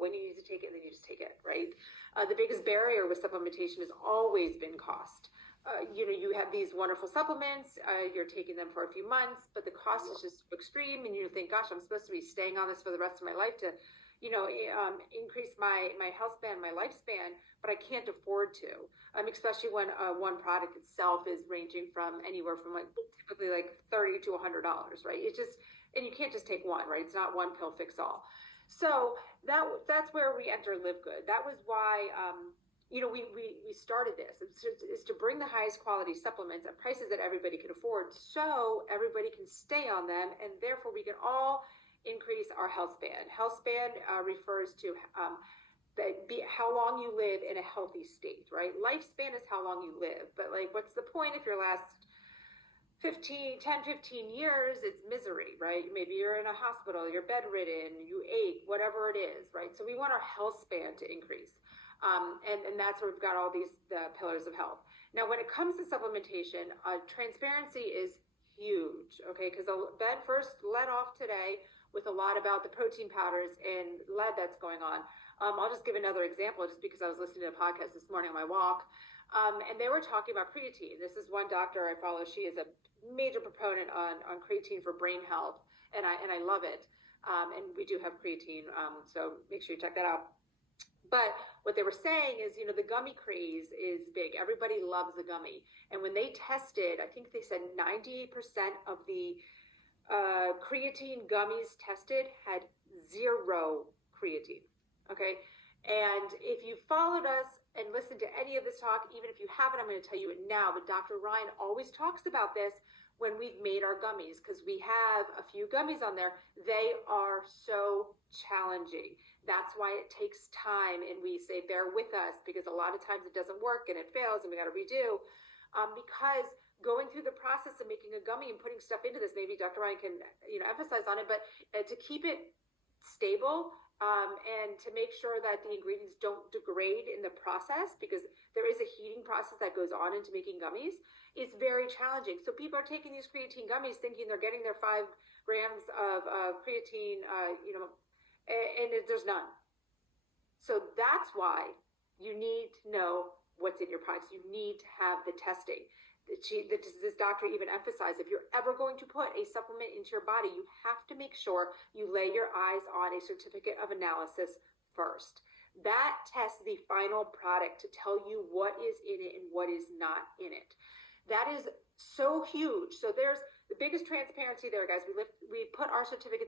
when you need to take it, then you just take it, right? The biggest barrier with supplementation has always been cost. You have these wonderful supplements, you're taking them for a few months, but the cost is just extreme, and you think, gosh, I'm supposed to be staying on this for the rest of my life to, increase my health span, my lifespan, but I can't afford to, especially when one product itself is ranging from anywhere from typically like $30 to $100, right? And you can't just take one, right? It's not one pill fix all. So that's where we enter Live Good. That was why we started this. It's to bring the highest quality supplements at prices that everybody can afford, so everybody can stay on them, and therefore we can all increase our health span. Health span refers to how long you live in a healthy state, right? Lifespan is how long you live, but like, what's the point if your last 10, 15 years, it's misery, right? Maybe you're in a hospital, you're bedridden, you ache, whatever it is, right? So we want our health span to increase. And that's where we've got all these pillars of health. Now, when it comes to supplementation, transparency is huge, okay? Because Ben first led off today with a lot about the protein powders and lead that's going on. I'll just give another example just because I was listening to a podcast this morning on my walk. And they were talking about creatine. This is one doctor I follow. She is a major proponent on creatine for brain health, and I love it. And we do have creatine, so make sure you check that out. But what they were saying is, the gummy craze is big. Everybody loves the gummy. And when they tested, I think they said 98% of the creatine gummies tested had 0 creatine. Okay. And if you followed us and listened to any of this talk, even if you haven't, I'm going to tell you it now, but Dr. Ryan always talks about this when we've made our gummies, because we have a few gummies on there. They are so challenging. That's why it takes time, and we say bear with us, because a lot of times it doesn't work and it fails and we got to redo, because going through the process of making a gummy and putting stuff into this, maybe Dr. Ryan can emphasize on it, but to keep it stable, and to make sure that the ingredients don't degrade in the process, because there is a heating process that goes on into making gummies, it's very challenging. So people are taking these creatine gummies thinking they're getting their 5 grams of creatine, and there's none. So that's why you need to know what's in your products. You need to have the testing. This doctor even emphasized, if you're ever going to put a supplement into your body, you have to make sure you lay your eyes on a certificate of analysis first. That tests the final product to tell you what is in it and what is not in it. That is so huge. So there's the biggest transparency there, guys. We put our certificate